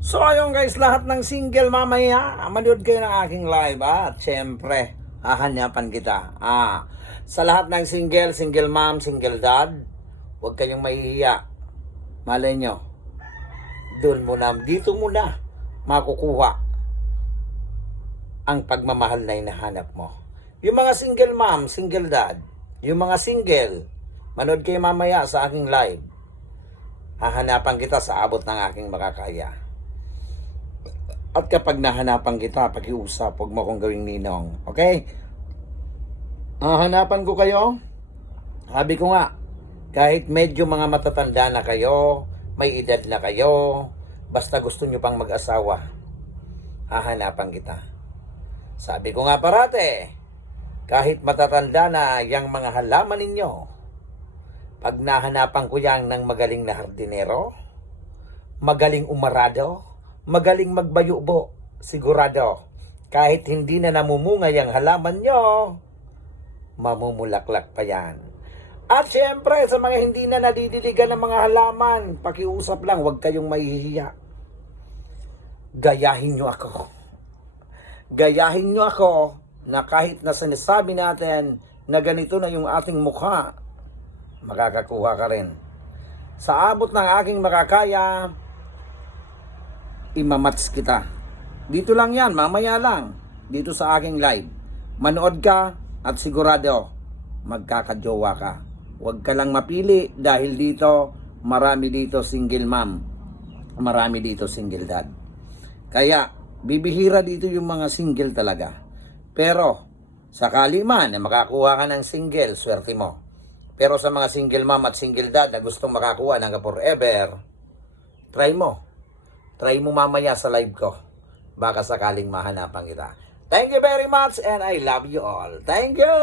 So ayun guys, lahat ng single mamaya, manood kayo ng aking live at syempre, hahanapan kita. Sa lahat ng single mom, single dad, huwag kayong mahihiya. Malay nyo, doon muna, dito muna makukuha ang pagmamahal na hinahanap mo. Yung mga single mom, single dad, yung mga single, manood kayo mamaya sa aking live. Hahanapan kita sa abot ng aking makakaya. At kapag nahanapan kita, pakiusap, huwag mo akong gawing ninong. Okay? Hahanapan ko kayo. Sabi ko nga, kahit medyo mga matatanda na kayo, may edad na kayo, basta gusto nyo pang mag-asawa, hahanapan kita. Sabi ko nga parate, kahit matatanda na yang mga halaman ninyo, pag nahanapan ko yang ng magaling na hardinero, magaling umarado, magaling magbayubo, sigurado, kahit hindi na namumunga yung halaman nyo, mamumulaklak pa yan. At syempre, sa mga hindi na nadidiligan ng mga halaman, pakiusap lang, huwag kayong mahihiya. Gayahin nyo ako. Gayahin nyo ako na kahit na sinasabi natin na ganito na yung ating mukha, makakakuha ka rin. Sa abot ng aking makakaya, imamats kita. Dito lang yan, mamaya lang. Dito sa aking live. Manood ka at sigurado, magkakajowa ka. Huwag ka lang mapili dahil dito, marami dito single mom. Marami dito single dad. Kaya, bibihira dito yung mga single talaga. Pero, sakali man na makakuha ka ng single, swerte mo. Pero sa mga single mom at single dad na gustong makakuha ng forever, try mo. Try mo mamaya sa live ko. Baka sakaling mahanapan kita. Thank you very much and I love you all. Thank you!